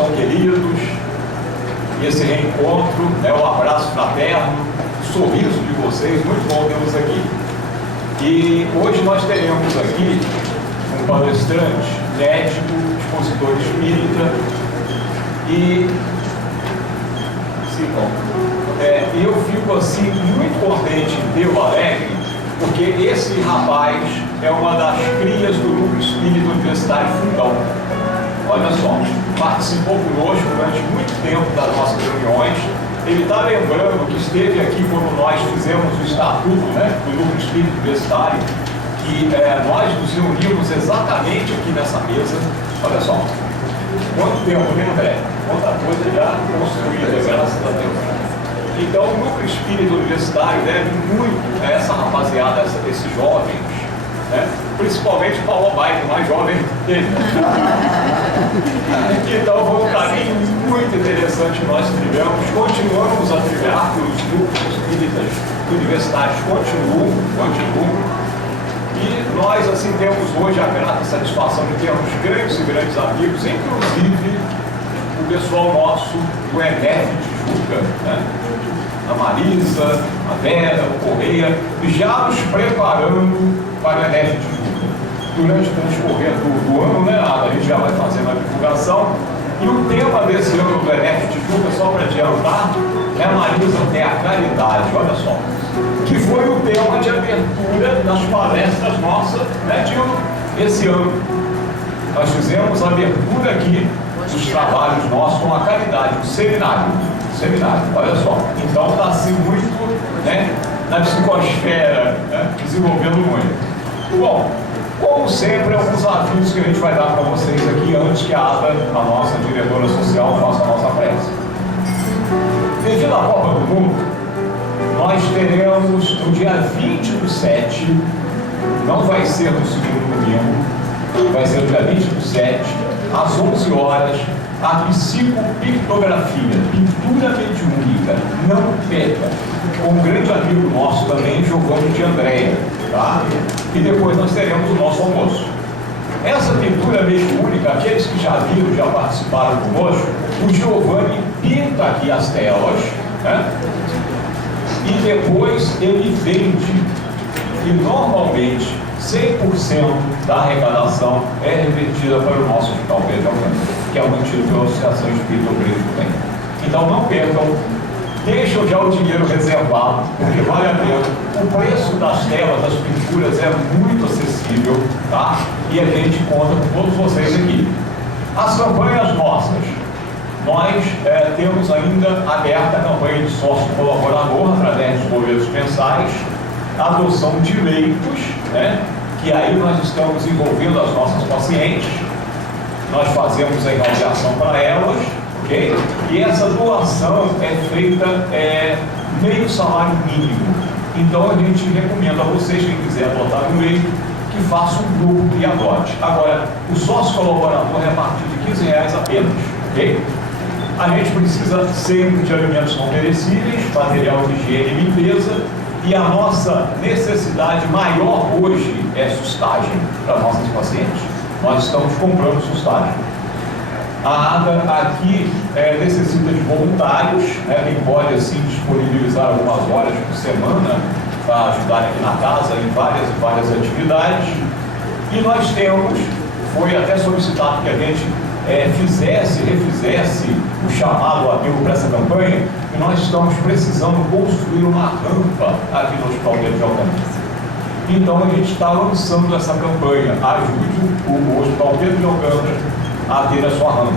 são queridos, esse reencontro, o abraço fraterno, o sorriso de vocês, muito bom tê-los aqui. E hoje nós teremos aqui um palestrante, médico, expositor espírita, e eu fico assim muito contente em ter o Alegre, porque esse rapaz é uma das crias do Núcleo Espírita Universitário Fundão. Olha só, participou conosco durante muito tempo das nossas reuniões. Ele está lembrando que esteve aqui quando nós fizemos o estatuto do Núcleo Espírita Universitário, que nós nos reunimos exatamente aqui nessa mesa. Olha só, quanto tempo, né, André? Quanta coisa já construída, graças a Deus. Então, o Núcleo Espírita Universitário deve muito a essa rapaziada, esses jovens, principalmente o Paulo Baita, o mais jovem dele. Então, foi um caminho muito interessante que nós trilhamos, continuamos a trilhar, que os núcleos espíritas universitários continuam. E nós, assim, temos hoje a grata satisfação de termos grandes e grandes amigos, inclusive o pessoal nosso do ENEF Tijuca, a Marisa, a Vera, o Correia, já nos preparando para o ENEF Tijuca. Durante o transcorrer do ano, a gente já vai fazendo a divulgação. E o tema desse ano do ENEF Tijuca, só para adiantar, Marisa, é a caridade, olha só. Que foi o tema de abertura das palestras nossas, esse ano. Nós fizemos a abertura aqui dos trabalhos nossos com a caridade, o seminário, olha só. Então está assim muito, na psicosfera, desenvolvendo muito. Bom, como sempre, alguns avisos que a gente vai dar para vocês aqui antes que a Ada, a nossa diretora social, faça a nossa prece. Devido à Copa do Mundo, nós teremos no dia 20/7, não vai ser no segundo domingo, vai ser no dia 20/7, às 11 horas, a psicopictografia, pintura mediúnica, não perca, com um grande amigo nosso também, Giovanni de Andréia, tá? E depois nós teremos o nosso almoço. Essa pintura mediúnica, aqueles que já viram, já participaram conosco, o Giovanni pinta aqui as telas, e depois ele vende, e normalmente 100% da arrecadação é revertida para o nosso Hospital Pedro Alcântara, que é mantido pela Associação Espírita Obreiro do Bem. Então não percam, deixam já o dinheiro reservado, porque vale a pena. O preço das telas, das pinturas é muito acessível, tá? E a gente conta com todos vocês aqui. As campanhas nossas, nós temos ainda aberta a campanha de sócio colaborador através dos boletos mensais, adoção de leitos, que aí nós estamos envolvendo as nossas pacientes, nós fazemos a irradiação para elas, ok? E essa doação é feita meio salário mínimo. Então a gente recomenda a vocês, quem quiser adotar um leito, que faça um grupo e adote. Agora, o sócio colaborador é a partir de R$15 apenas, ok? A gente precisa sempre de alimentos não perecíveis, material de higiene e limpeza, e a nossa necessidade maior hoje é sustagem para nossos pacientes. Nós estamos comprando sustagem. A ADA aqui necessita de voluntários, quem pode assim disponibilizar algumas horas por semana para ajudar aqui na casa em várias atividades. E nós temos, foi até solicitado que a gente refizesse o chamado amigo para essa campanha, e nós estamos precisando construir uma rampa aqui no Hospital Pedro de Alcântara. Então a gente está lançando essa campanha, ajude o Hospital Pedro de Alcântara a ter a sua rampa,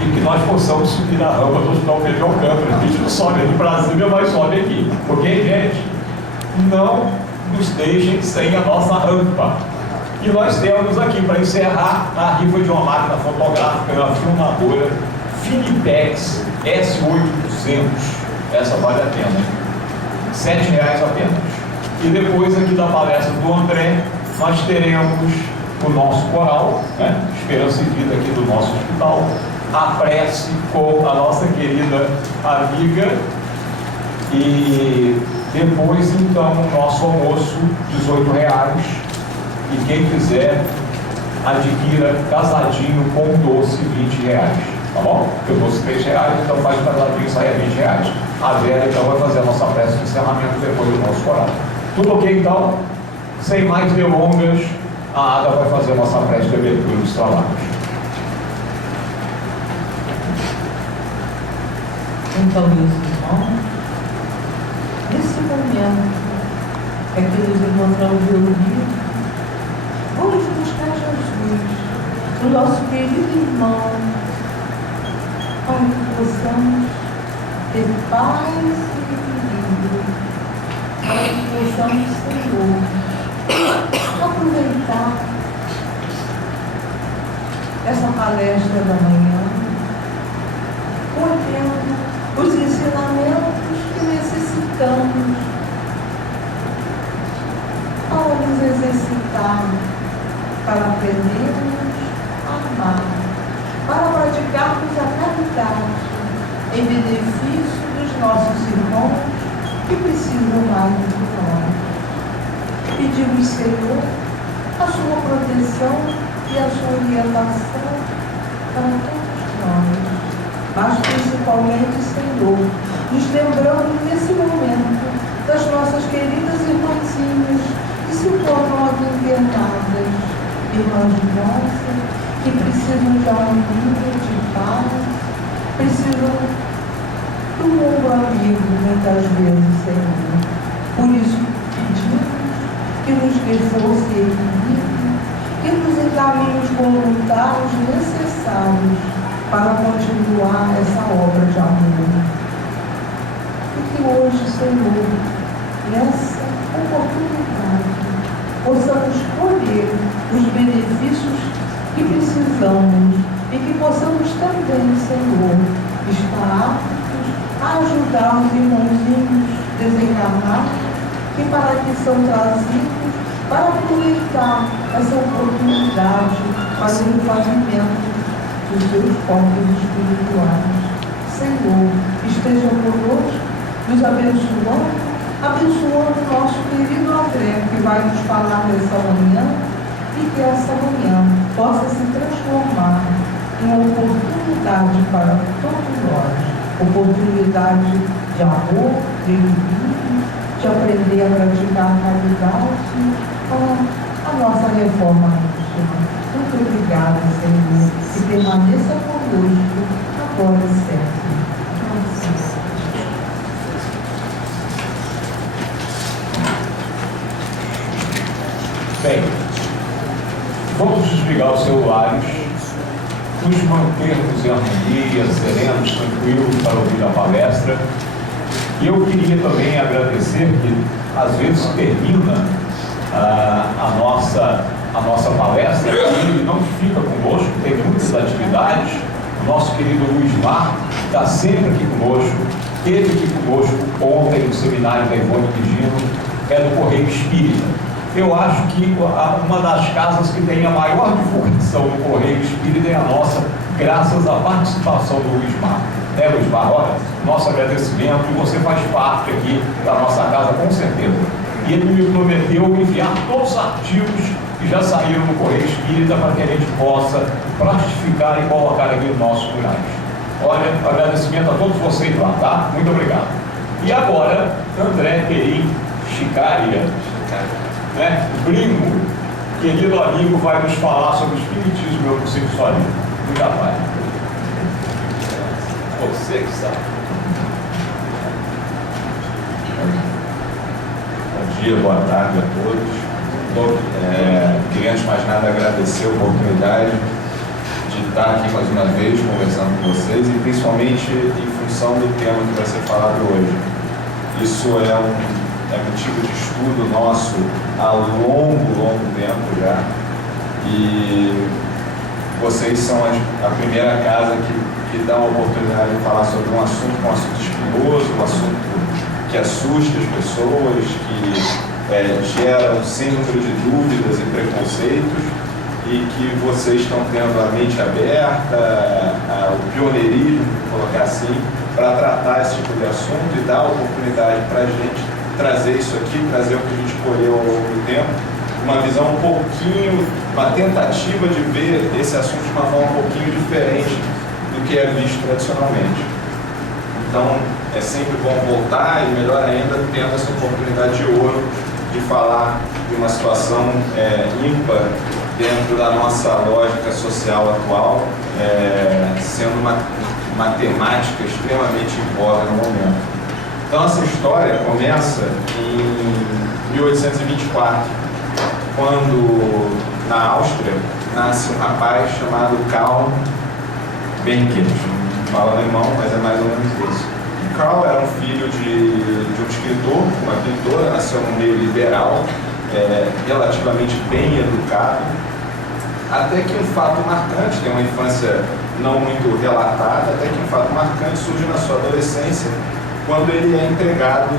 e que nós possamos subir a rampa do Hospital Pedro de Alcântara. A gente não sobe aqui em Brasília, mas sobe aqui, ok, gente? Não nos deixem sem a nossa rampa. E nós temos aqui, para encerrar, a rifa de uma máquina fotográfica, uma filmadora Finipex S8200. Essa vale a pena, R$7 apenas. E depois aqui da palestra do André, nós teremos o nosso coral, Esperança e Vida aqui do nosso hospital, a prece com a nossa querida amiga, e depois então o nosso almoço, R$18. E quem quiser, adquira casadinho com doce, R$20. Tá bom? Eu trouxe R$3, então faz o quadradinho sair a R$20. A Vera então vai fazer a nossa prece de encerramento depois do nosso horário. Tudo ok então? Sem mais delongas, a Ada vai fazer a nossa prece de abertura dos trabalhos. Então, meus irmãos, nesse momento é que nos encontramos reunidos, vamos buscar Jesus, o nosso querido irmão, para que possamos ter paz e equilíbrio, para que possamos, Senhor, aproveitar essa palestra da manhã, colhendo os ensinamentos que necessitamos para nos exercitar, para aprendermos a amar, para praticarmos a caridade em benefício dos nossos irmãos que precisam mais do que nós. Pedimos, Senhor, a sua proteção e a sua orientação para todos nós. Mas principalmente, Senhor, nos lembrando nesse momento das nossas queridas irmãzinhas que se encontram aqui internadas, irmãs nossas, que precisam de harmonia, de paz, precisam do mundo amigo, muitas vezes, Senhor. Por isso, pedimos que nos dê força e equilíbrio, que nos encaminhe os voluntários necessários para continuar essa obra de amor. E que hoje, Senhor, nessa oportunidade, possamos colher os benefícios que precisamos e que possamos também, Senhor, estar aptos a ajudar os irmãozinhos desencarnados que para aqui são trazidos para aproveitar essa oportunidade para o fazimento dos seus corpos espirituais. Senhor, esteja conosco, nos abençoando, abençoando o nosso querido André, que vai nos falar nessa manhã, e que essa manhã possa se transformar em uma oportunidade para todos nós, oportunidade de amor, de equilíbrio, de aprender a praticar a caridade para a nossa reforma íntima. Muito obrigada, Senhor, e permaneça conosco agora e sempre. Bem, vamos desligar os celulares, nos mantermos em harmonia, serenos, tranquilos para ouvir a palestra. E eu queria também agradecer que às vezes termina a nossa palestra e ele não fica conosco, tem muitas atividades. O nosso querido Luiz Mar está sempre aqui conosco, esteve aqui conosco ontem no seminário da Ivone Quigino, é do Correio Espírita. Eu acho que uma das casas que tem a maior divulgação do Correio Espírita é a nossa, graças à participação do Luiz Mar. Né, Luiz Mar? Olha, nosso agradecimento, e você faz parte aqui da nossa casa, com certeza. E ele me prometeu enviar todos os artigos que já saíram no Correio Espírita para que a gente possa plastificar e colocar aqui nos nossos murais. Olha, agradecimento a todos vocês lá, tá? Muito obrigado. E agora, André Perim Chicaria, né? Primo, querido amigo, vai nos falar sobre o espiritismo e o homossexualismo. Muita paz. Você que sabe. Bom dia, boa tarde a todos. Queria antes de mais nada agradecer a oportunidade de estar aqui mais uma vez conversando com vocês e principalmente em função do tema que vai ser falado hoje. Isso é motivo de estudo nosso há longo tempo já, e vocês são a primeira casa que dá a oportunidade de falar sobre um assunto espinhoso, um assunto que assusta as pessoas, que gera um sem número de dúvidas e preconceitos, e que vocês estão tendo a mente aberta, o pioneirismo, vou colocar assim, para tratar esse tipo de assunto e dar a oportunidade para a gente trazer isso aqui, trazer o que a gente colheu ao longo do tempo, uma visão um pouquinho, uma tentativa de ver esse assunto de uma forma um pouquinho diferente do do que é visto tradicionalmente. Então, é sempre bom voltar e, melhor ainda, tendo essa oportunidade de ouro de falar de uma situação ímpar dentro da nossa lógica social atual, sendo uma temática extremamente em voga no momento. Então, essa história começa em 1824, quando, na Áustria, nasce um rapaz chamado Karl Benckert. Fala alemão, mas é mais ou menos isso. O Karl era um filho de um escritor, uma pintora, nasceu num meio liberal, relativamente bem educado, até que um fato marcante, tem uma infância não muito relatada, até que um fato marcante surge na sua adolescência, quando ele é empregado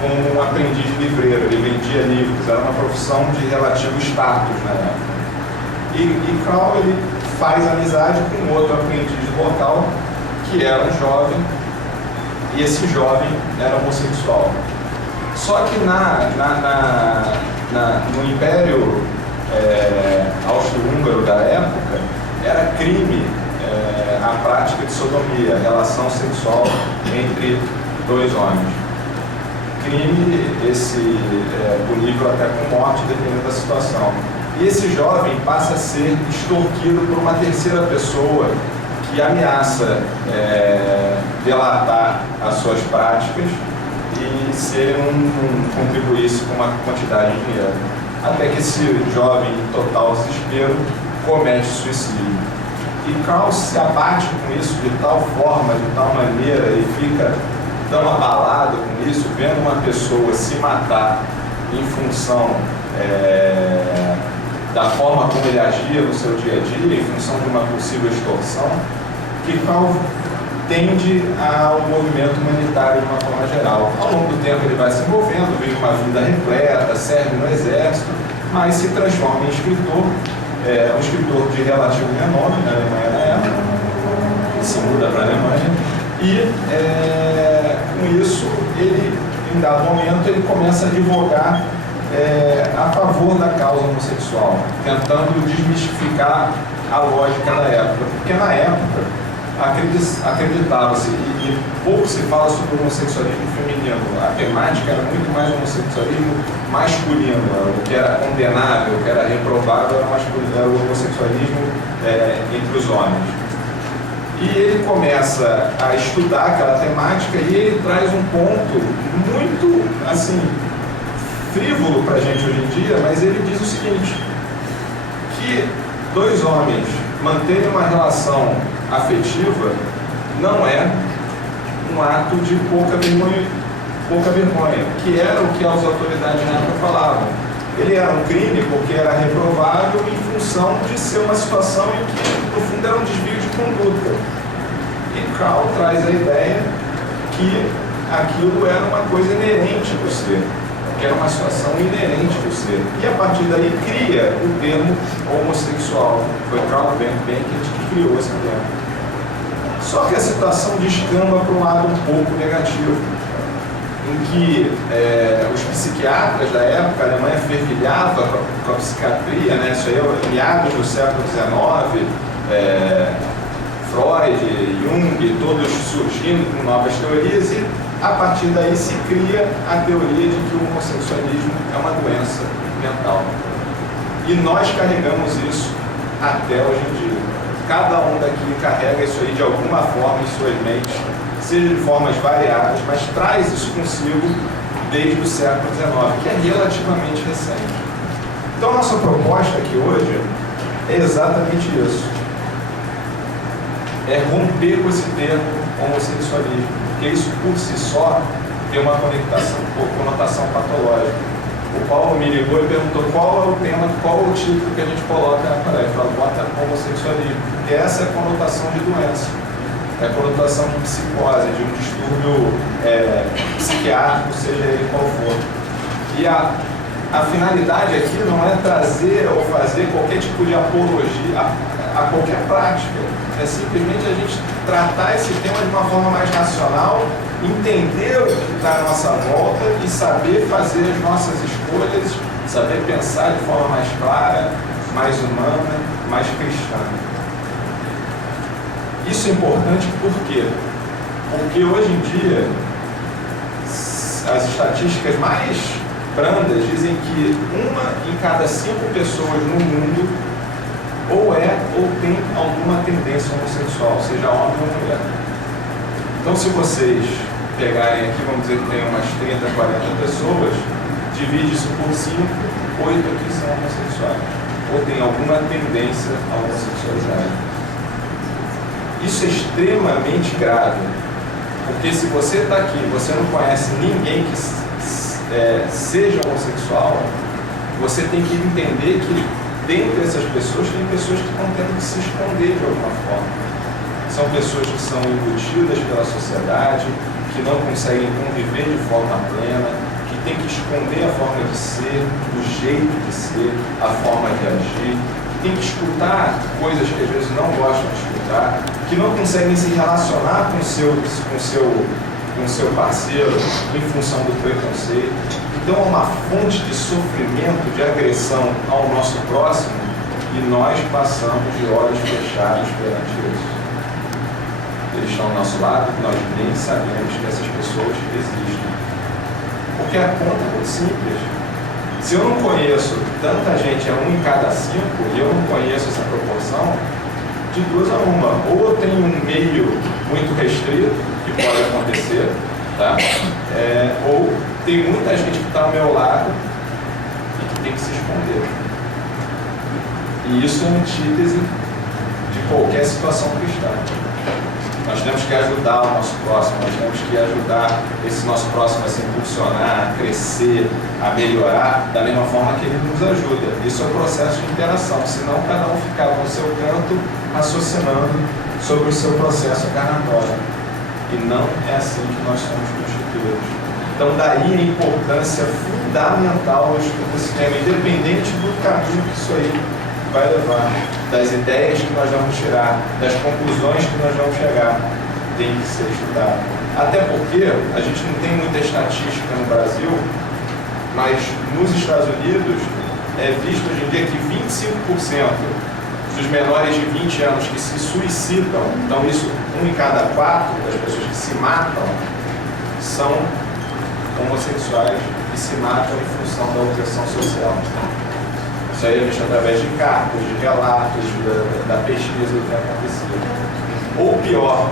como um aprendiz livreiro. Ele vendia livros, era uma profissão de relativo status na época. E Karl, ele faz amizade com outro aprendiz local, que era um jovem, e esse jovem era homossexual. Só que no Império Austro-Húngaro da época, era crime a prática de sodomia, a relação sexual entre dois homens. Crime esse punível até com morte, dependendo da situação. E esse jovem passa a ser extorquido por uma terceira pessoa que ameaça delatar as suas práticas e se ele não contribuísse com uma quantidade de dinheiro. Até que esse jovem, em total desespero, comete suicídio. E Karl se abate com isso de tal forma, de tal maneira, e fica tão abalado com isso, vendo uma pessoa se matar em função da forma como ele agia no seu dia a dia, em função de uma possível extorsão, que Karl tende ao movimento humanitário de uma forma geral. Ao longo do tempo ele vai se envolvendo, vive uma vida repleta, serve no exército, mas se transforma em escritor, um escritor de relativo renome na Alemanha na época, se muda para a Alemanha, e com isso, ele, em dado momento, ele começa a advogar a favor da causa homossexual, tentando desmistificar a lógica da época, porque na época acreditava-se, e pouco se fala sobre o homossexualismo feminino. A temática era muito mais homossexualismo masculino, o que era condenável, o que era reprovável era o homossexualismo entre os homens. E ele começa a estudar aquela temática e ele traz um ponto muito, assim, frívolo para a gente hoje em dia, mas ele diz o seguinte, que dois homens manterem uma relação afetiva não é um ato de pouca vergonha, que era o que as autoridades na época falavam. Ele era um crime porque era reprovável em função de ser uma situação em que, no fundo, era um desvio de conduta. E Karl traz a ideia que aquilo era uma coisa inerente do ser, que era uma situação inerente do ser. E a partir daí cria o termo homossexual. Foi Karl Benckert que criou esse termo. Só que a situação descamba para um lado um pouco negativo, em que os psiquiatras da época, a Alemanha fervilhava com a psiquiatria, né? Isso aí é meados do século XIX, Freud, Jung, todos surgindo com novas teorias, e a partir daí se cria a teoria de que o homossexualismo é uma doença mental. E nós carregamos isso até hoje em dia. Cada um daqui carrega isso aí de alguma forma em suas mentes, seja de formas variadas, mas traz isso consigo desde o século XIX, que é relativamente recente. Então, nossa proposta aqui hoje é exatamente isso. É romper com esse termo homossexualismo, porque isso por si só tem uma conotação patológica. O Paulo me ligou e perguntou qual é o tema, qual é o título que a gente coloca na palestra. Ele falou, bota homossexualismo, porque essa é a conotação de doença, é a conotação de psicose, de um distúrbio psiquiátrico, seja ele qual for. E a finalidade aqui não é trazer ou fazer qualquer tipo de apologia a qualquer prática, é simplesmente a gente tratar esse tema de uma forma mais racional, entender o que está à nossa volta e saber fazer as nossas escolhas, saber pensar de forma mais clara, mais humana, mais cristã. Isso é importante por quê? Porque hoje em dia, as estatísticas mais brandas dizem que 1 em cada 5 pessoas no mundo ou é ou tem alguma tendência homossexual, seja homem ou mulher. Então, se vocês pegarem aqui, vamos dizer que tem umas 30, 40 pessoas, divide isso por 5, 8 aqui são homossexuais, ou tem alguma tendência à homossexualidade. Isso é extremamente grave, porque se você está aqui e você não conhece ninguém que seja homossexual, você tem que entender que dentro dessas pessoas tem pessoas que estão tendo que se esconder de alguma forma. São pessoas que são embutidas pela sociedade, que não conseguem conviver de forma plena, que tem que esconder a forma de ser, o jeito de ser, a forma de agir, que tem que escutar coisas que às vezes não gostam de escutar, que não conseguem se relacionar com o seu parceiro em função do preconceito. Então é uma fonte de sofrimento, de agressão ao nosso próximo, e nós passamos de olhos fechados perante isso. Eles estão ao nosso lado, nós nem sabemos que essas pessoas existem. Porque a conta é muito simples. Se eu não conheço tanta gente, é 1 em cada 5, e eu não conheço essa proporção, de 2 a 1. Ou eu tenho um meio muito restrito, que pode acontecer, tá? Ou tem muita gente que está ao meu lado e que tem que se esconder. E isso é antítese de qualquer situação cristã. Nós temos que ajudar o nosso próximo, nós temos que ajudar esse nosso próximo a se impulsionar, a crescer, a melhorar, da mesma forma que ele nos ajuda. Isso é um processo de interação, senão cada um ficava no seu canto, raciocinando sobre o seu processo encarnatório. E não é assim que nós somos constituídos. Então, daí a importância fundamental do estudo desse tema, independente do caminho que isso aí vai levar, das ideias que nós vamos tirar, das conclusões que nós vamos chegar, tem que ser estudado. Até porque a gente não tem muita estatística no Brasil, mas nos Estados Unidos é visto hoje em dia que 25% dos menores de 20 anos que se suicidam, então isso 1 em cada 4 das pessoas que se matam, são homossexuais e se matam em função da opressão social. Isso aí é visto através de cartas, de relatos, da pesquisa do que aconteceu. Ou pior,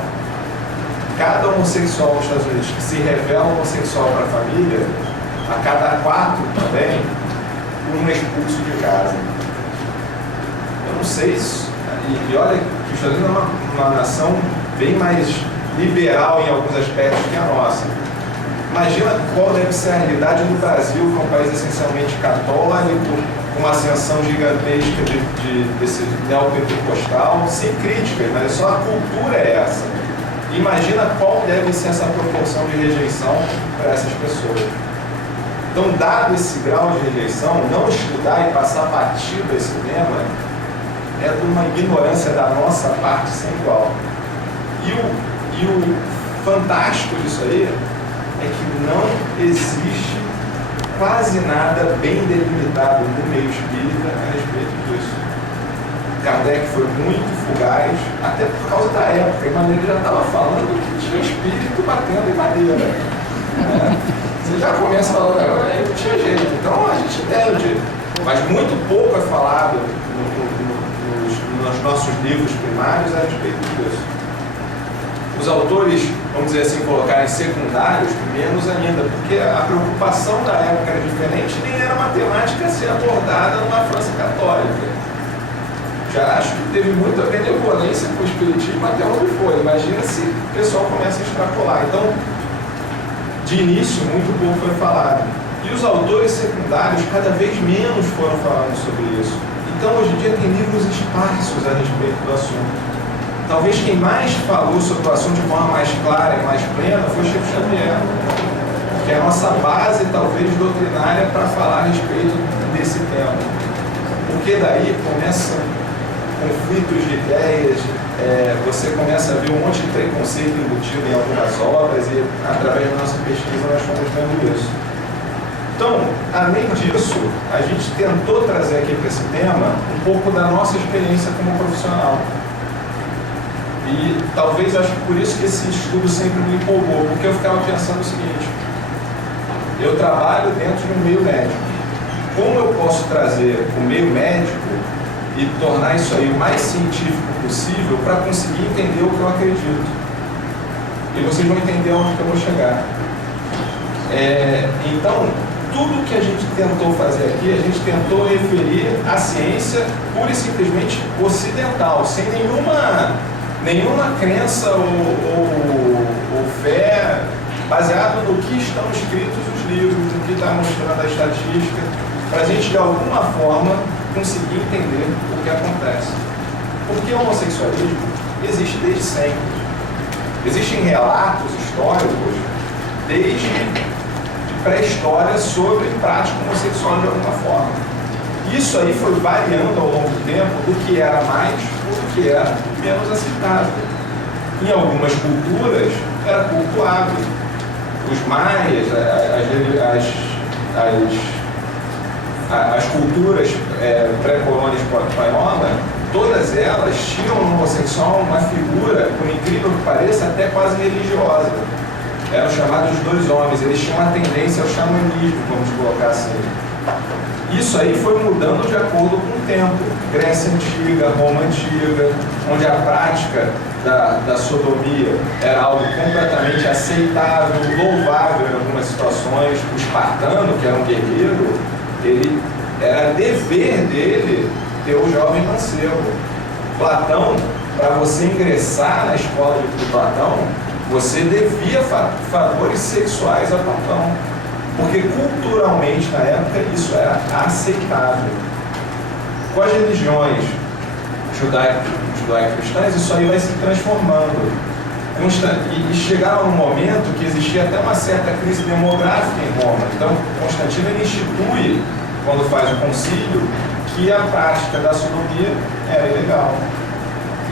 cada homossexual nos Estados Unidos que se revela homossexual para a família, a cada 4 também, um é expulso de casa. Eu não sei se... E olha que os Estados Unidos é uma nação bem mais liberal em alguns aspectos que a nossa. Imagina qual deve ser a realidade do Brasil, que é um país essencialmente católico, com uma ascensão gigantesca desse neopentecostal, sem críticas, mas só a cultura é essa. Imagina qual deve ser essa proporção de rejeição para essas pessoas. Então, dado esse grau de rejeição, não estudar e passar batido esse tema é de uma ignorância da nossa parte sem igual. E o fantástico disso aí é que não existe quase nada bem delimitado no meio espírita a respeito disso. Kardec foi muito fugaz, até por causa da época. Ele já estava falando que tinha espírito batendo em madeira. Você já começa falando, não tinha jeito. Então a gente entende. Mas muito pouco é falado nos nossos livros primários a respeito disso. Os autores, vamos dizer assim, colocarem secundários, menos ainda, porque a preocupação da época era diferente, nem era matemática ser abordada numa França católica. Já acho que teve muita benevolência com o espiritismo até onde foi. Imagina se o pessoal começa a extrapolar. Então, de início, muito pouco foi falado. E os autores secundários cada vez menos foram falando sobre isso. Então, hoje em dia, tem livros esparsos a respeito do assunto. Talvez quem mais falou sobre o assunto de forma mais clara e mais plena foi Chico Xavier, que é a nossa base, talvez, doutrinária para falar a respeito desse tema. Porque daí começam conflitos de ideias, você começa a ver um monte de preconceito embutido em algumas obras e, através da nossa pesquisa, nós fomos vendo isso. Então, além disso, a gente tentou trazer aqui para esse tema um pouco da nossa experiência como profissional. E talvez, acho que por isso que esse estudo sempre me empolgou, porque eu ficava pensando o seguinte: eu trabalho dentro de um meio médico. Como eu posso trazer o meio médico e tornar isso aí o mais científico possível para conseguir entender o que eu acredito? E vocês vão entender onde que eu vou chegar. Então, tudo que a gente tentou fazer aqui, a gente tentou referir a ciência pura e simplesmente ocidental, sem nenhuma crença ou fé, baseado no que estão escritos os livros, no que está mostrando a estatística, para a gente, de alguma forma, conseguir entender o que acontece. Porque o homossexualismo existe desde sempre. Existem relatos históricos desde pré-história sobre prática homossexual de alguma forma. Isso aí foi variando ao longo do tempo do que era mais ou do que era menos aceitável. Em algumas culturas era cultuado. Os maias, as culturas pré-colônia espanhola, todas elas tinham no homossexual uma figura, por incrível que pareça, até quase religiosa. Eram chamados dois homens, eles tinham uma tendência ao xamanismo, vamos colocar assim. Isso aí foi mudando de acordo com o tempo. Grécia Antiga, Roma Antiga, onde a prática da sodomia era algo completamente aceitável, louvável em algumas situações. O espartano, que era um guerreiro, ele era dever dele ter o jovem mancebo. Platão, para você ingressar na escola de Platão, você devia favores sexuais a Platão, porque culturalmente na época isso era aceitável. Com as religiões judaico-cristãs, isso aí vai se transformando. E chegaram num momento que existia até uma certa crise demográfica em Roma. Então, Constantino ele institui, quando faz o concílio, que a prática da sodomia era ilegal.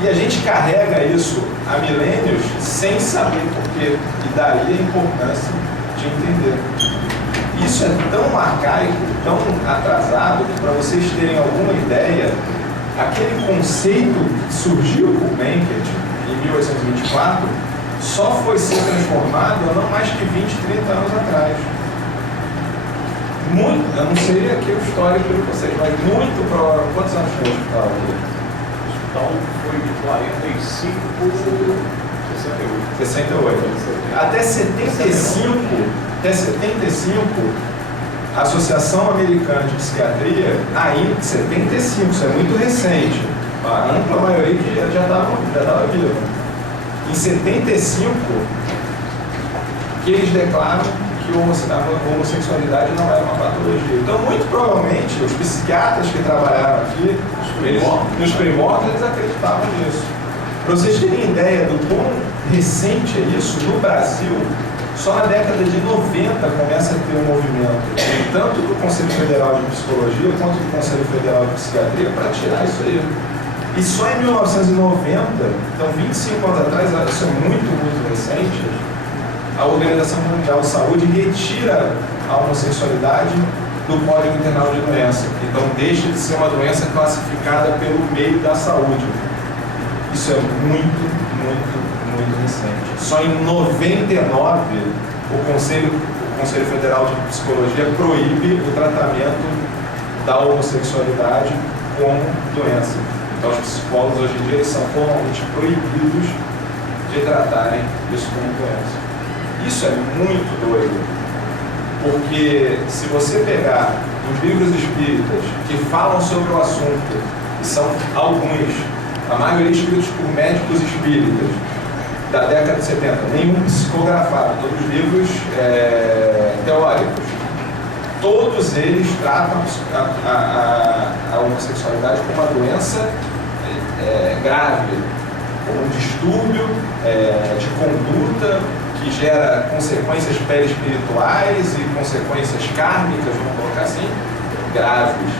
E a gente carrega isso há milênios sem saber porquê, e daí a importância de entender. Isso é tão arcaico, tão atrasado, que para vocês terem alguma ideia, aquele conceito que surgiu por Benkert em 1824 só foi ser transformado há não mais que 20, 30 anos atrás. Muito, eu não sei aqui o histórico de vocês, mas muito provavelmente. Quantos anos tem o hospital aqui? Então foi de 45 por 68. Até 75, a Associação Americana de Psiquiatria, ainda 75, isso é muito recente, a ampla maioria que já estava viva. Em 75, que eles declaram que a homossexualidade não é uma patologia. Então, muito provavelmente, os psiquiatras que trabalharam aqui, nos primórdios, eles acreditavam nisso. Para vocês terem ideia do quão recente é isso, no Brasil, só na década de 90 começa a ter um movimento, tanto do Conselho Federal de Psicologia quanto do Conselho Federal de Psiquiatria, para tirar isso aí. E só em 1990, então 25 anos atrás, isso é muito, muito recente, a Organização Mundial de Saúde retira a homossexualidade do Código Internacional de Doença. Então deixa de ser uma doença classificada pelo meio da saúde. Isso é muito, muito, muito recente. Só em 99 o Conselho Federal de Psicologia proíbe o tratamento da homossexualidade como doença. Então os psicólogos hoje em dia eles são formalmente proibidos de tratarem isso como doença. Isso é muito doido, porque se você pegar os livros espíritas que falam sobre o assunto, e são alguns, a maioria escritos por médicos espíritas da década de 70, nenhum psicografado, todos os livros teóricos, todos eles tratam a homossexualidade como uma doença grave, como um distúrbio de conduta que gera consequências perispirituais e consequências kármicas, vamos colocar assim, graves.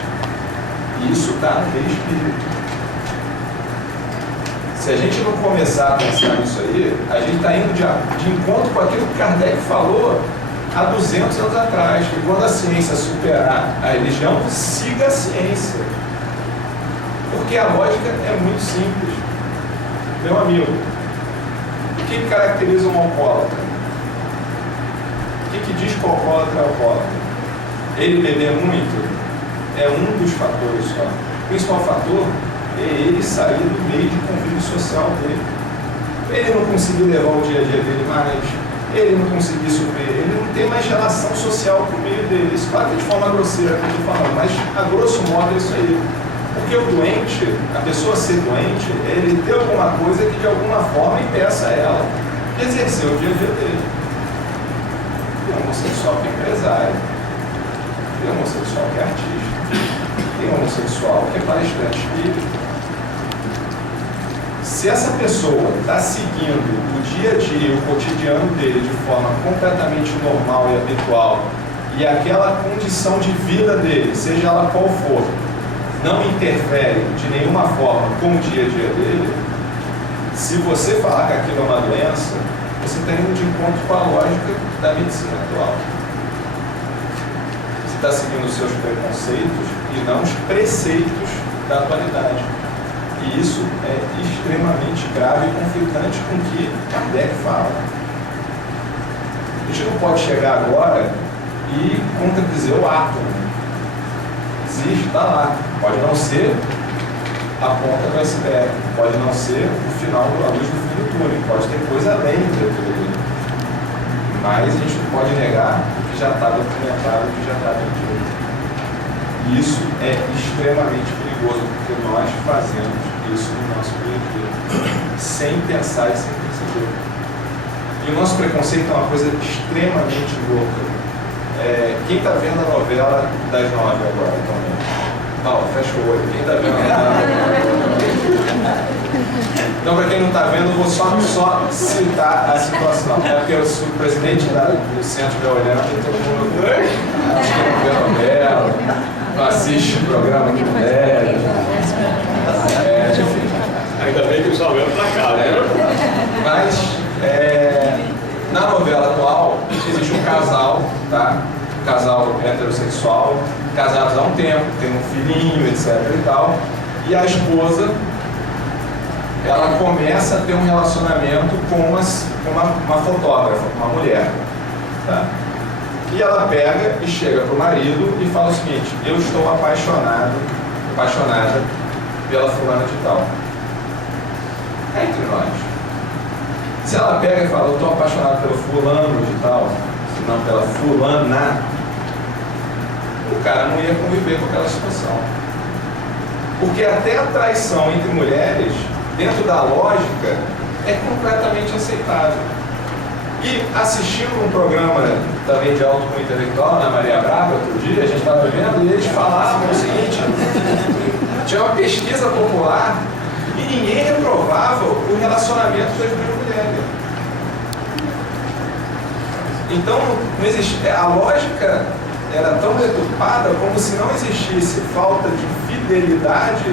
E isso está no meio espírita. Se a gente não começar a pensar nisso aí, a gente está indo de encontro com aquilo que Kardec falou há 200 anos atrás, que quando a ciência superar a religião, siga a ciência. Porque a lógica é muito simples. Meu amigo, o que caracteriza um alcoólatra? O que diz que o alcoólatra é alcoólatra? Ele beber muito é um dos fatores só. O principal fator é ele sair do meio de convívio social dele. Ele não conseguir levar o dia a dia dele mais, ele não conseguir suprir, ele não tem mais relação social com o meio dele. Isso claro que de forma grosseira que eu estou falando, mas a grosso modo é isso aí. Porque o doente, a pessoa ser doente, é ele ter alguma coisa que de alguma forma impeça ela de exercer o dia a dia dele. Tem homossexual que é empresário, tem homossexual que é artista, tem homossexual que é palestrante espírita. Se essa pessoa está seguindo o dia a dia, o cotidiano dele de forma completamente normal e habitual, e aquela condição de vida dele, seja ela qual for, não interfere de nenhuma forma com o dia a dia dele, se você falar que aquilo é uma doença, você está indo de encontro com a lógica da medicina atual. Você está seguindo os seus preconceitos e não os preceitos da atualidade. E isso é extremamente grave e conflitante com o que Kardec fala. A gente não pode chegar agora e contradizer o átomo. Existe, está lá. Pode não ser a ponta do iceberg, pode não ser o final da luz do fim do túnel, pode ter coisa além daquilo ali. Mas a gente não pode negar o que já está documentado, o que já está dentro. E isso é extremamente perigoso, porque nós fazemos isso no nosso dia a dia, sem pensar e sem perceber. E o nosso preconceito é uma coisa extremamente louca. Quem está vendo a novela das 9 agora também? Não, fecha o olho. Quem está vendo a novela? Então, para quem não está vendo, eu vou só citar a situação. É porque o presidente do centro vai olhando e todo mundo acho que não vê novela, não assiste o programa que não deve. Enfim. Ainda bem que o Samuel está cá, né? Mas, na novela atual, existe um casal, tá? Um casal heterossexual, casados há um tempo, tem um filhinho, etc e tal. E a esposa, ela começa a ter um relacionamento com uma fotógrafa, uma mulher, tá? E ela pega e chega para o marido e fala o seguinte: eu estou apaixonada pela fulana de tal. É entre nós. Se ela pega e fala, eu estou apaixonado pelo fulano de tal, se não pela fulana, o cara não ia conviver com aquela situação. Porque até a traição entre mulheres, dentro da lógica, é completamente aceitável. E assistindo um programa também de autocunho intelectual, na Maria Braga, outro dia, a gente estava vendo, e eles falavam o seguinte: tinha uma pesquisa popular e ninguém reprovava o relacionamento das duas mulheres. Então, não existia, a lógica era tão deturpada como se não existisse falta de fidelidade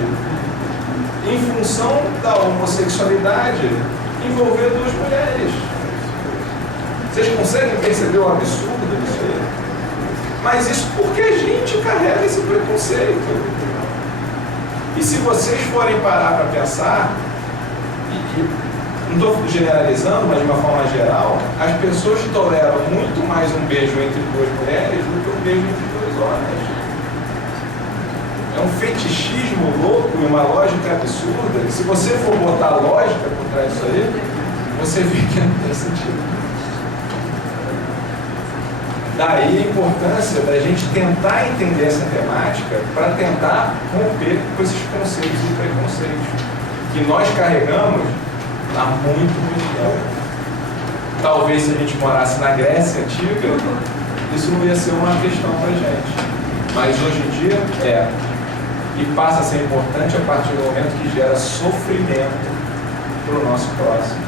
em função da homossexualidade envolver duas mulheres. Vocês conseguem perceber o absurdo disso aí? Mas isso porque a gente carrega esse preconceito. E se vocês forem parar para pensar, não estou generalizando, mas de uma forma geral, as pessoas toleram muito mais um beijo entre duas mulheres do que um beijo entre dois homens. É um fetichismo louco e uma lógica absurda. E se você for botar lógica por trás disso aí, você vê que não tem sentido. Daí a importância da gente tentar entender essa temática para tentar romper com esses conceitos e preconceitos que nós carregamos há muito tempo. Talvez se a gente morasse na Grécia Antiga, isso não ia ser uma questão para a gente. Mas hoje em dia é. E passa a ser importante a partir do momento que gera sofrimento para o nosso próximo.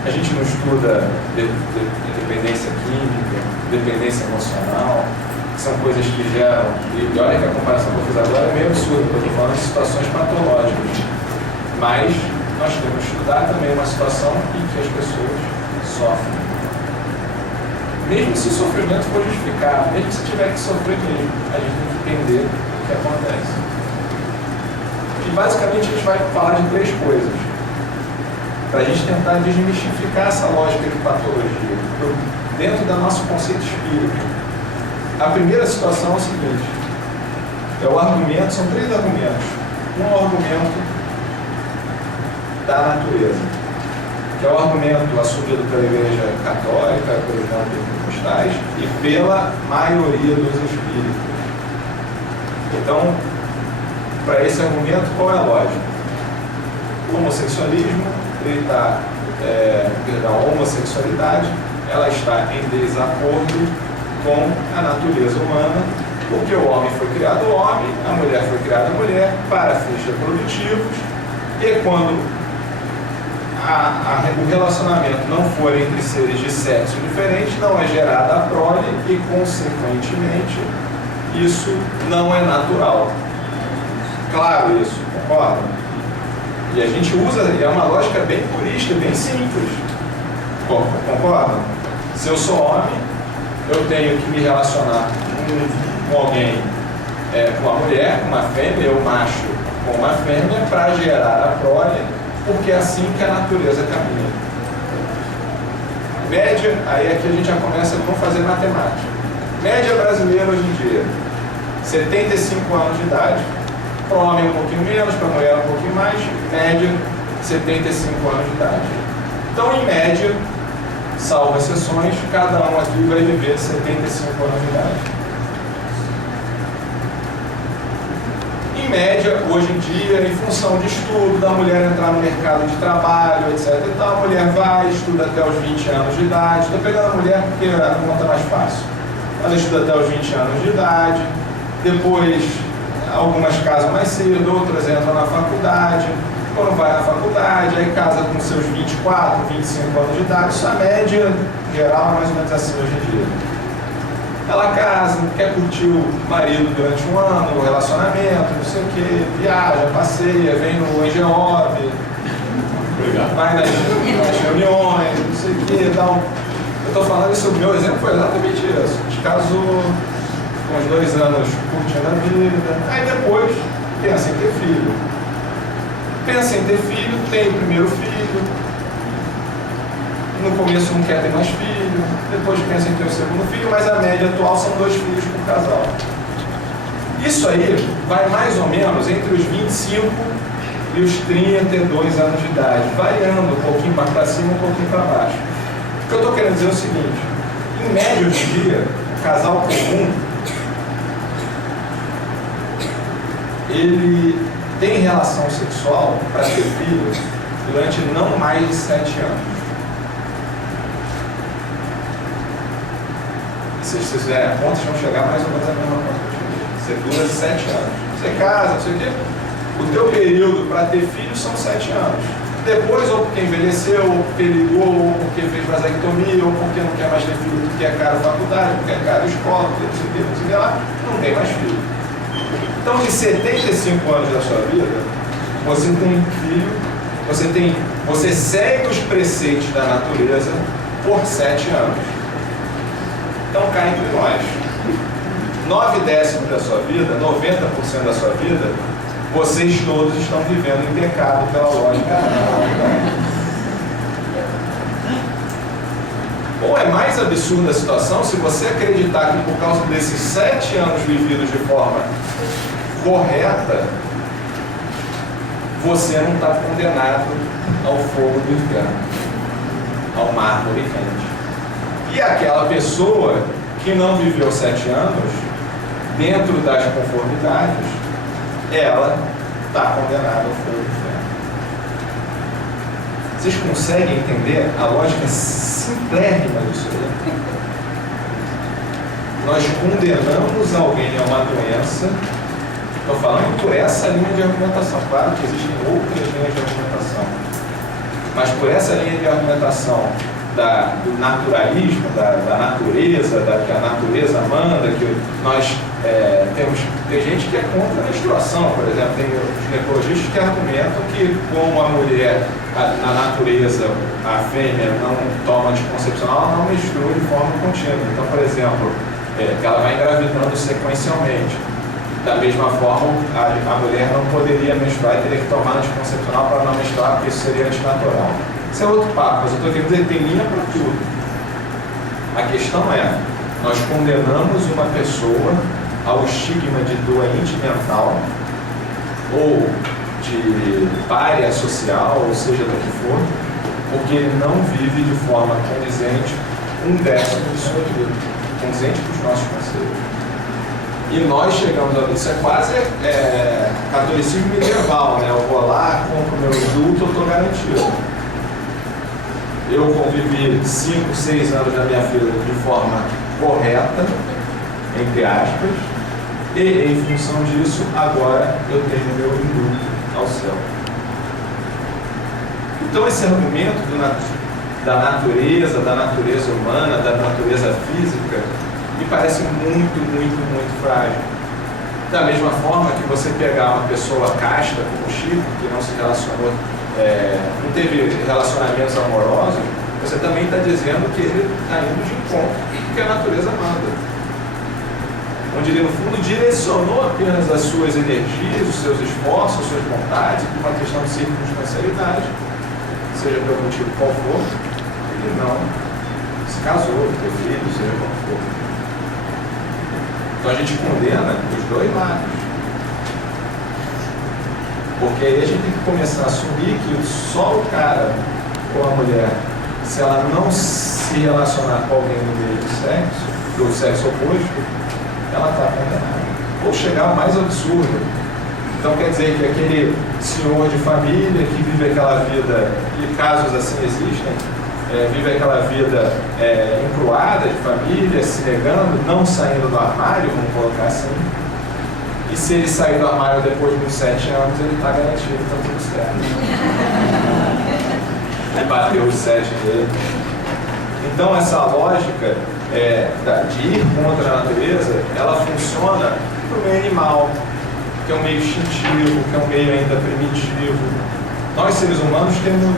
A gente não estuda dependência química, dependência emocional, que são coisas que geram. E olha que a comparação que eu fiz agora é meio absurda, porque eu estou falando de situações patológicas. Mas nós temos que estudar também uma situação em que as pessoas sofrem. Mesmo se o sofrimento for justificado, mesmo se tiver que sofrer mesmo, a gente tem que entender o que acontece. E E basicamente a gente vai falar de três coisas, para a gente tentar desmistificar essa lógica de patologia dentro do nosso conceito espírita. A primeira situação é o seguinte, o argumento, são três argumentos. Um é o argumento da natureza, que é o argumento assumido pela Igreja Católica, pelos neopentecostais e pela maioria dos espíritos. Então, para esse argumento, qual é a lógica? O homossexualismo, a homossexualidade, ela está em desacordo com a natureza humana, porque o homem foi criado homem, a mulher foi criada mulher, para fins reprodutivos, e quando o relacionamento não for entre seres de sexo diferente, não é gerada a prole e, consequentemente, isso não é natural. Claro isso, concorda? E a gente usa, é uma lógica bem purista, bem simples. Concorda? Se eu sou homem, eu tenho que me relacionar com alguém, com uma mulher, com uma fêmea, ou macho com uma fêmea, para gerar a prole, porque é assim que a natureza caminha. Média, aí aqui a gente já começa, vamos fazer matemática. Média brasileira hoje em dia, 75 anos de idade. Para o homem um pouquinho menos, para a mulher um pouquinho mais, média 75 anos de idade. Então, em média, salvo exceções, cada um aqui vai viver 75 anos de idade. Em média, hoje em dia, em função de estudo, da mulher entrar no mercado de trabalho, etc. Então, a mulher vai, estuda até os 20 anos de idade. Estou pegando a mulher porque a conta é mais fácil. Ela estuda até os 20 anos de idade, depois algumas casam mais cedo, outras entram na faculdade. Quando vai na faculdade, aí casa com seus 24, 25 anos de idade. Isso a média geral é mais ou menos assim hoje em dia. Ela casa, quer curtir o marido durante um ano, o relacionamento, não sei o que, viaja, passeia, vem no Engeob, vai nas reuniões, não sei o que. Então, eu estou falando isso, o meu exemplo foi exatamente isso. A gente casou, com uns 2 anos curtindo a vida, aí depois pensa em ter filho. Pensa em ter filho, tem o primeiro filho, no começo não quer ter mais filho, depois pensa em ter o segundo filho, mas a média atual são 2 filhos por casal. Isso aí vai mais ou menos entre os 25 e os 32 anos de idade, variando um pouquinho para cima, um pouquinho para baixo. O que eu estou querendo dizer é o seguinte, em média hoje em dia, o casal comum, ele tem relação sexual para ter filhos durante não mais de 7 anos. Se vocês fizerem a conta, vão chegar mais ou menos a mesma conta que eu tive. Você dura 7 anos. Você casa, não sei o quê. O teu período para ter filhos são 7 anos. Depois, ou porque envelheceu, ou porque ligou, ou porque fez vasectomia, ou porque não quer mais ter filho, porque é caro faculdade, porque é caro escola, porque não sei o quê, não sei o que lá, não tem mais filho. Então, de 75 anos da sua vida, você tem filho, você segue os preceitos da natureza por 7 anos. Então, cá entre nós, 9/10 da sua vida, 90% da sua vida, vocês todos estão vivendo em pecado pela lógica. Ou é mais absurda a situação se você acreditar que por causa desses 7 anos vividos de forma correta, você não está condenado ao fogo do inferno, ao mármore quente. E aquela pessoa que não viveu 7 anos, dentro das conformidades, ela está condenada ao fogo do inferno. Vocês conseguem entender a lógica simplérrima disso aí? Nós condenamos alguém a uma doença. Estou falando por essa linha de argumentação. Claro que existem outras linhas de argumentação, mas por essa linha de argumentação do naturalismo, da natureza, que a natureza manda, que nós tem gente que é contra a menstruação, por exemplo, tem ginecologistas que argumentam que como a mulher, na natureza, a fêmea não toma anticoncepcional, ela não menstrua de forma contínua. Então, por exemplo, ela vai engravidando sequencialmente. Da mesma forma, a mulher não poderia menstruar e teria que tomar anticoncepcional para não menstruar, porque isso seria antinatural. Isso é outro papo, mas eu estou querendo dizer que tem linha para tudo. A questão é, nós condenamos uma pessoa ao estigma de doente mental ou de pária social, ou seja, do que for, porque ele não vive de forma condizente 1/10 de sua vida, condizente com os nossos conceitos. E nós chegamos a isso, é quase catolicismo medieval, né? Eu vou lá, compro meu indulto, eu estou garantido. Eu convivi 5, 6 anos da minha vida de forma correta, entre aspas, e em função disso, agora eu tenho meu indulto ao céu. Então esse argumento da natureza humana, da natureza física, me parece muito frágil. Da mesma forma que você pegar uma pessoa casta, como o Chico, que não se relacionou, não teve relacionamentos amorosos, você também está dizendo que ele está indo de encontro ao que a natureza manda. Onde ele, no fundo, direcionou apenas as suas energias, os seus esforços, as suas vontades, por uma questão de circunstancialidade, seja pelo motivo qual for, ele não se casou, teve filho, seja qual for. Então a gente condena os dois lados. Porque aí a gente tem que começar a assumir que só o cara ou a mulher, se ela não se relacionar com alguém do sexo oposto, ela está condenada. Ou chegar ao mais absurdo. Então quer dizer que aquele senhor de família que vive aquela vida, e casos assim existem, vive aquela vida encruada de família, se negando, não saindo do armário, vamos colocar assim. E se ele sair do armário depois de uns 7 anos, ele está garantido, está tudo certo. Ele bateu os 7 dele. Então essa lógica de ir contra a natureza, ela funciona para o meio animal, que é um meio instintivo, que é um meio ainda primitivo. Nós, seres humanos, temos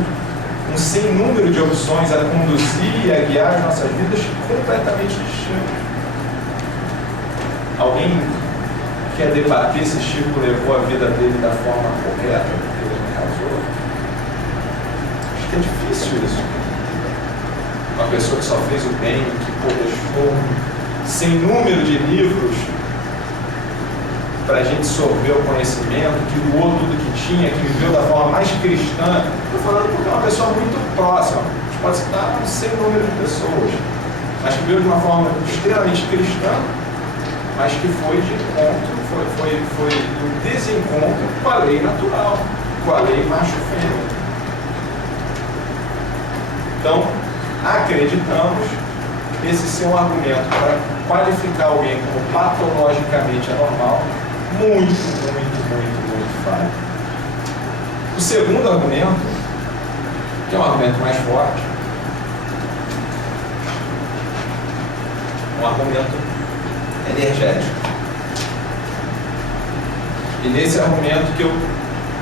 um sem número de opções a conduzir e a guiar as nossas vidas completamente distintas. Alguém quer debater se Chico levou a vida dele da forma correta, porque ele não casou? Acho que é difícil isso. Uma pessoa que só fez o bem, que deixou sem número de livros para a gente sorver o conhecimento, que doou tudo que tinha, que viveu da forma mais cristã. Estou falando porque é uma pessoa muito próxima, a gente pode citar um sem número de pessoas, mas que viveu de uma forma extremamente cristã, mas que foi de encontro, foi um desencontro com a lei natural, com a lei macho-fêmea. Então, acreditamos esse ser um argumento para qualificar alguém como patologicamente anormal, muito falho. O segundo argumento, que é um argumento mais forte, um argumento energético. E nesse argumento que eu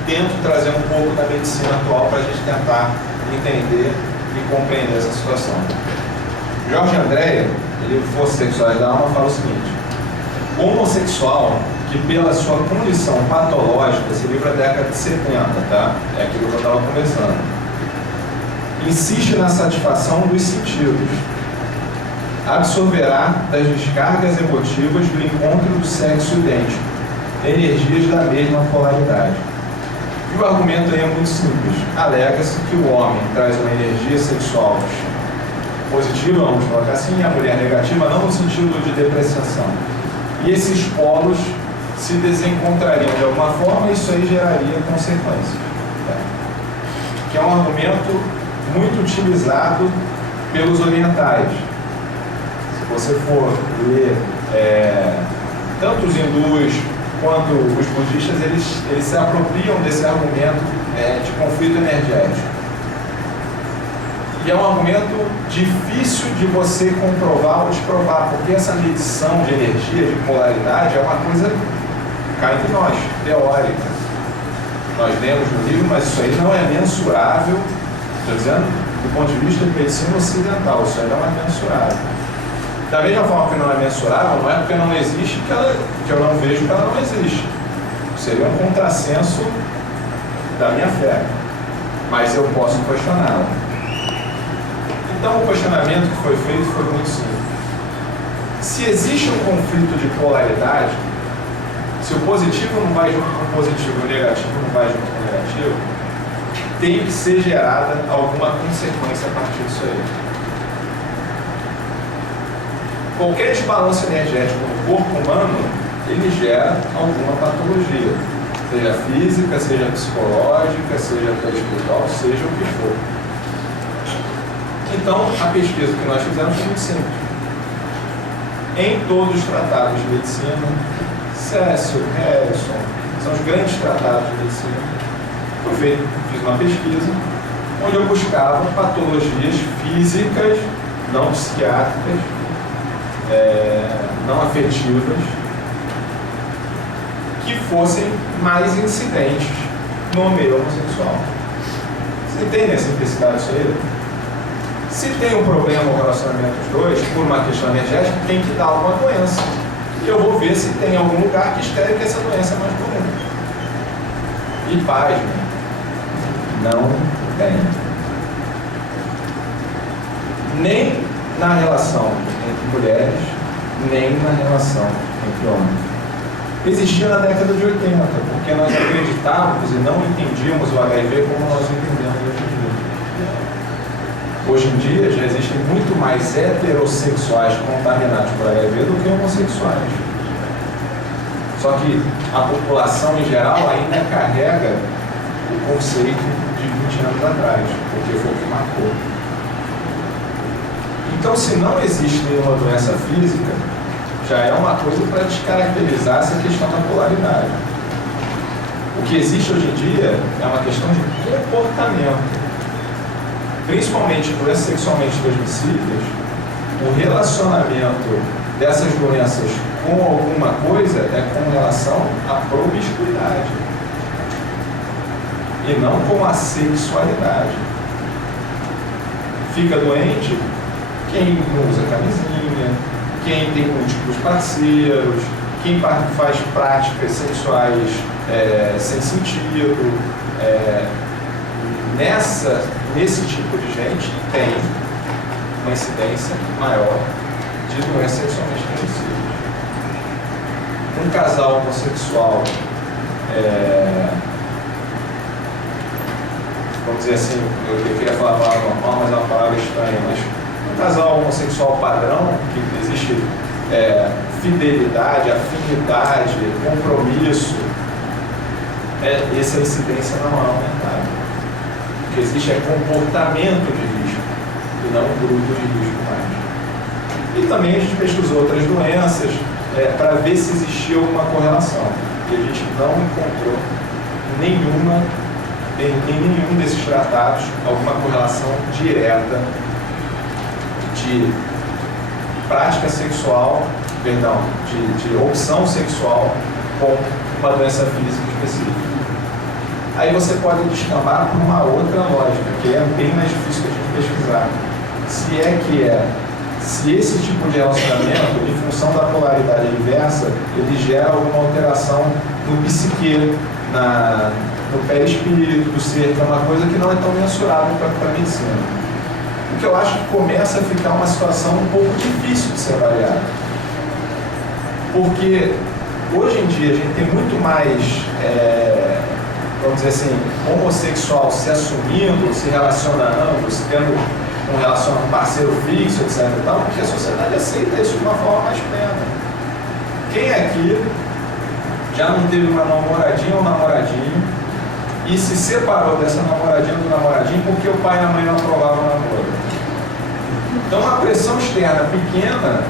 tento trazer um pouco da medicina atual para a gente tentar entender e compreender essa situação. Jorge Andréa, no livro Força Sexuais da Alma, fala o seguinte: o homossexual, que pela sua condição patológica, esse livro é da década de 70, tá? É aquilo que eu estava conversando, insiste na satisfação dos sentidos, absorverá das descargas emotivas do encontro do sexo idêntico, energias da mesma polaridade. E o argumento aí é muito simples. Alega-se que o homem traz uma energia sexual positiva, vamos colocar assim, e a mulher negativa, não no sentido de depreciação. E esses polos se desencontrariam de alguma forma, e isso aí geraria consequências. Tá? Que é um argumento muito utilizado pelos orientais. Se você for ler tanto os hindus quanto os budistas, eles se apropriam desse argumento de conflito energético. E é um argumento difícil de você comprovar ou desprovar, porque essa medição de energia, de polaridade, é uma coisa cá entre nós, teórica. Nós lemos no livro, mas isso aí não é mensurável, estou dizendo, do ponto de vista de medicina ocidental, isso aí não é mensurável. Da mesma forma que não é mensurável, não é porque não existe que eu não vejo que ela não existe. Seria um contrassenso da minha fé. Mas eu posso questioná-la. Então o questionamento que foi feito foi muito simples. Se existe um conflito de polaridade, se o positivo não vai junto com o positivo e o negativo não vai junto com o negativo, tem que ser gerada alguma consequência a partir disso aí. Qualquer desbalanço energético no corpo humano, ele gera alguma patologia, seja física, seja psicológica, seja espiritual, seja o que for. Então, a pesquisa que nós fizemos foi muito simples. Em todos os tratados de medicina, Cecil, Harrison, são os grandes tratados de medicina, fiz uma pesquisa onde eu buscava patologias físicas, não psiquiátricas, não afetivas, que fossem mais incidentes no meio homossexual. Você entende a simplicidade disso aí? Se tem um problema no relacionamento dos dois, por uma questão energética, tem que dar alguma doença. E eu vou ver se tem algum lugar que espere que essa doença é mais comum. E pasme, não tem. Nem na relação entre mulheres, nem na relação entre homens. Existia na década de 80, porque nós acreditávamos e não entendíamos o HIV como nós entendemos hoje em dia. Hoje em dia já existem muito mais heterossexuais contaminados por HIV do que homossexuais. Só que a população em geral ainda carrega o conceito de 20 anos atrás, porque foi o que marcou. Então, se não existe nenhuma doença física, já é uma coisa para descaracterizar essa questão da polaridade. O que existe hoje em dia é uma questão de comportamento. Principalmente doenças sexualmente transmissíveis, o relacionamento dessas doenças com alguma coisa é com relação à promiscuidade e não com a sexualidade. Fica doente quem não usa camisinha, quem tem múltiplos parceiros, quem faz práticas sexuais sem sentido. Nesse tipo de gente tem uma incidência maior de doenças sexualmente transmissíveis. Um casal homossexual, vamos dizer assim, eu queria falar a palavra normal, mas é uma palavra estranha, mas um casal homossexual padrão, que existe fidelidade, afinidade, compromisso, essa incidência não é aumentada. O que existe é comportamento de risco e não grupo de risco mais. E também a gente pesquisou outras doenças para ver se existia alguma correlação. E a gente não encontrou nenhuma, em nenhum desses tratados, alguma correlação direta de prática sexual, de opção sexual com uma doença física específica. Aí você pode descambar por uma outra lógica, que é bem mais difícil de pesquisar. Se esse tipo de relacionamento, em função da polaridade inversa, ele gera alguma alteração no psique, no perispírito do ser, que é uma coisa que não é tão mensurável para a medicina. O que eu acho que começa a ficar uma situação um pouco difícil de ser avaliada. Porque hoje em dia a gente tem muito mais, vamos dizer assim, homossexual se assumindo, se relacionando, se tendo um parceiro fixo, etc. e tal, porque a sociedade aceita isso de uma forma mais plena. Quem aqui já não teve uma namoradinha ou namoradinho e se separou dessa namoradinha ou do namoradinho porque o pai e a mãe não aprovavam o namoro? Então, a pressão externa pequena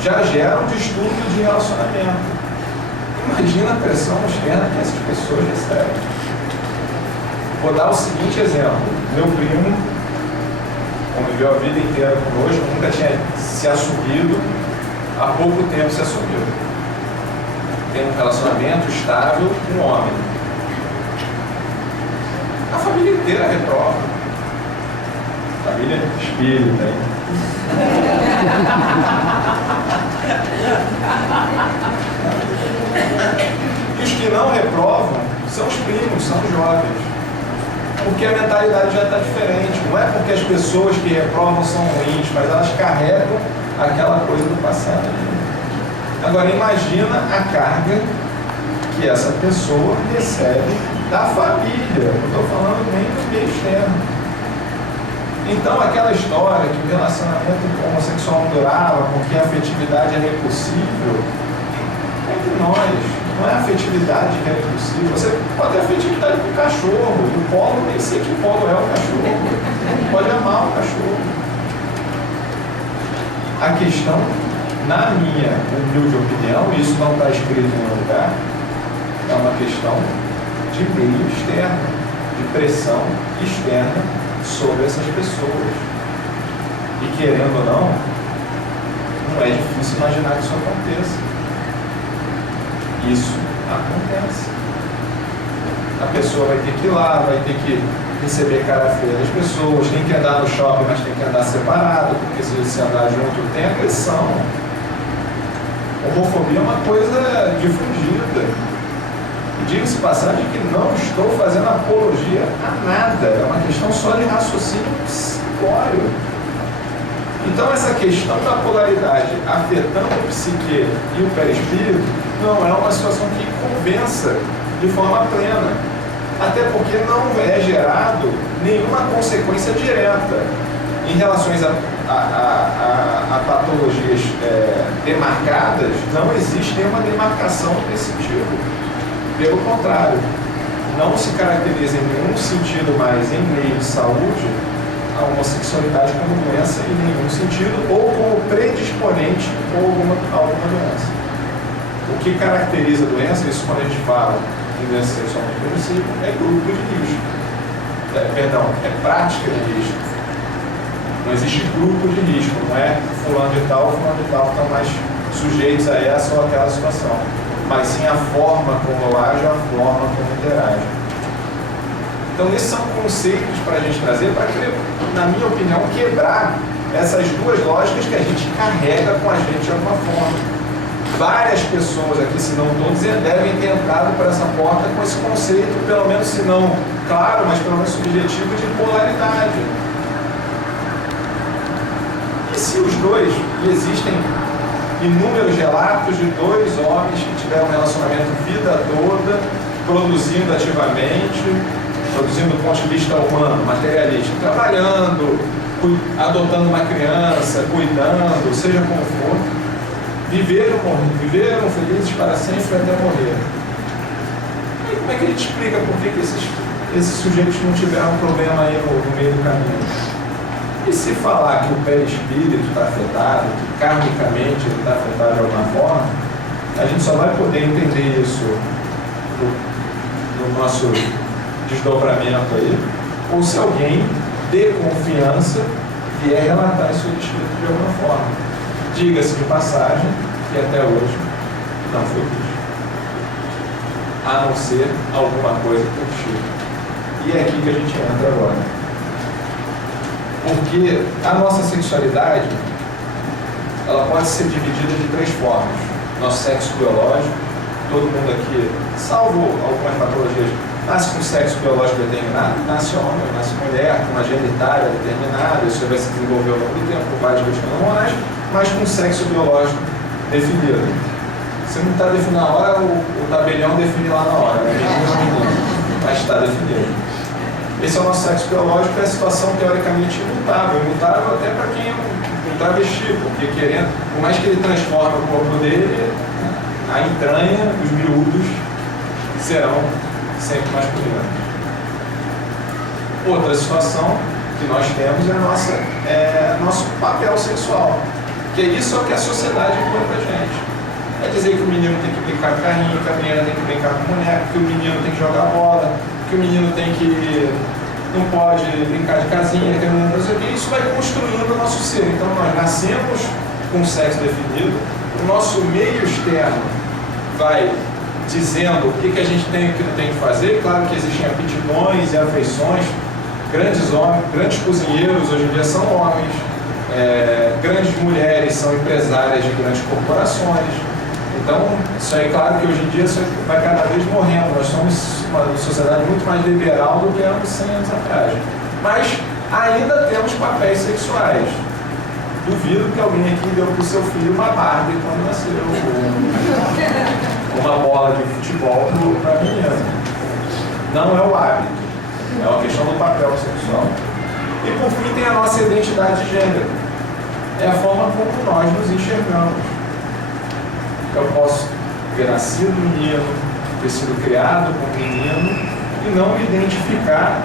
já gera um distúrbio de relacionamento. Imagina a pressão externa que essas pessoas recebem. Vou dar o seguinte exemplo. Meu primo conviveu a vida inteira conosco, nunca tinha se assumido, há pouco tempo se assumiu. Tem um relacionamento estável com um homem. A família inteira reprova. A Família espírita, hein? E os que não reprovam são os primos, são os jovens. Porque a mentalidade já está diferente. Não é porque as pessoas que reprovam são ruins, mas elas carregam aquela coisa do passado. Agora imagina a carga que essa pessoa recebe da família. Eu estou falando nem do meio externo. Então aquela história que o relacionamento homossexual não durava, porque a afetividade é impossível, entre nós, não é a afetividade que é impossível. Você pode ter afetividade com o cachorro, e o polo, nem sei que polo é o cachorro. Pode amar o cachorro. A questão, na minha humilde opinião, e isso não está escrito em nenhum lugar, é uma questão de meio externo, de pressão externa sobre essas pessoas. E querendo ou não é difícil imaginar que isso aconteça. Isso acontece. A pessoa vai ter que ir lá, vai ter que receber cara feia das pessoas, tem que andar no shopping, mas tem que andar separado, porque se andar junto tem agressão. Homofobia é uma coisa difundida. Diga-se passagem que não estou fazendo apologia a nada, é uma questão só de raciocínio simplório. Então essa questão da polaridade afetando o psique e o perispírito não é uma situação que convença de forma plena, até porque não é gerado nenhuma consequência direta em relação a patologias demarcadas. Não existe nenhuma demarcação desse tipo. Pelo contrário, não se caracteriza em nenhum sentido mais em meio de saúde a homossexualidade como doença em nenhum sentido, ou como predisponente ou alguma doença. O que caracteriza a doença, isso quando a gente fala em doença sexualmente transmissível, é grupo de risco. É prática de risco. Não existe grupo de risco, não é fulano de tal que estão mais sujeitos a essa ou aquela situação, mas sim a forma como age, a forma como interage. Então esses são conceitos para a gente trazer, para, na minha opinião, quebrar essas duas lógicas que a gente carrega com a gente de alguma forma. Várias pessoas aqui, se não todos, devem ter entrado por essa porta com esse conceito, pelo menos se não claro, mas pelo menos subjetivo, de polaridade. E se os dois, e existem inúmeros relatos de dois homens que tiveram um relacionamento vida toda, produzindo ativamente, produzindo do ponto de vista humano, materialista, trabalhando, adotando uma criança, cuidando, seja como for, viveram felizes para sempre até morrer. E como é que a gente explica por que esses sujeitos não tiveram problema aí no meio do caminho? E se falar que o perispírito está afetado, que karmicamente ele está afetado de alguma forma, a gente só vai poder entender isso no nosso desdobramento aí, ou se alguém de confiança vier relatar isso do espírito de alguma forma. Diga-se de passagem que até hoje não foi visto, a não ser alguma coisa por Chico. E é aqui que a gente entra agora. Porque a nossa sexualidade, ela pode ser dividida de três formas. Nosso sexo biológico, todo mundo aqui, salvo algumas patologias, nasce com sexo biológico determinado, nasce homem, nasce mulher, com uma genitália determinada, isso vai se desenvolver ao longo do tempo, com várias rotinas hormonais, mas com sexo biológico definido. Você não está definindo na hora, o tabelião define lá na hora, né? Mas está definido. Esse é o nosso sexo biológico, é a situação teoricamente imutável até para quem é um travesti, porque por mais que ele transforme o corpo dele, a entranha, os miúdos serão sempre masculinos. Outra situação que nós temos é nosso papel sexual, que é isso que a sociedade impõe pra gente. É dizer que o menino tem que brincar com carrinho, que a menina tem que brincar com boneco, que o menino tem que jogar bola, que o menino não pode brincar de casinha, que a menina não sei o que. Isso vai construindo o nosso ser. Então nós nascemos com o sexo definido, o nosso meio externo vai dizendo o que a gente tem e o que não tem que fazer. Claro que existem aptidões e afeições Grandes homens, grandes cozinheiros hoje em dia são homens, grandes mulheres são empresárias de grandes corporações. Então, isso aí, claro que hoje em dia isso vai cada vez morrendo. Nós somos uma sociedade muito mais liberal do que éramos 100 anos atrás. Mas ainda temos papéis sexuais. Duvido que alguém aqui deu para o seu filho uma Barbie quando nasceu, ou uma bola de futebol para a menina. Não é o hábito, é uma questão do papel sexual. E por fim tem a nossa identidade de gênero. É a forma como nós nos enxergamos. Eu posso ter nascido menino, ter sido criado como menino e não me identificar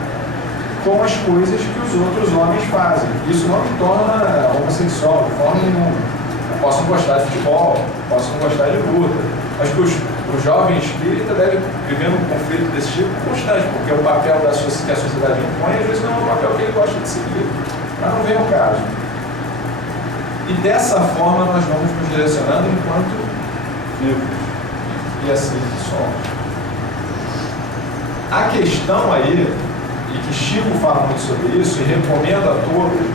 com as coisas que os outros homens fazem. Isso não me torna homossexual de forma nenhuma. Eu posso não gostar de futebol, posso não gostar de luta. Acho que o jovem espírita deve viver num conflito desse tipo constante, porque o papel que a sociedade impõe, às vezes não é o papel que ele gosta de seguir. Mas não vem ao caso. E dessa forma nós vamos nos direcionando enquanto vivos. E assim somos. A questão aí, e que Chico fala muito sobre isso, e recomendo a todos,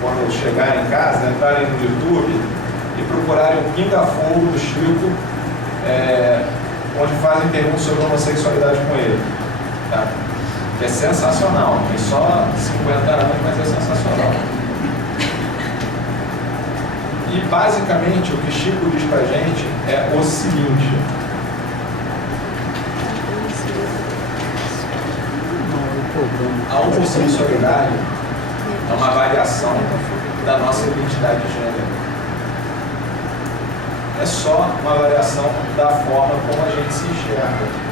quando chegarem em casa, entrarem no YouTube e procurarem o Pinga Fogo do Chico, onde fazem perguntas sobre homossexualidade com ele. Tá? Que é sensacional, tem só 50 anos, mas é sensacional. E basicamente o que Chico diz pra gente é o seguinte: a homossexualidade é uma variação da nossa identidade de gênero. É só uma variação da forma como a gente se enxerga.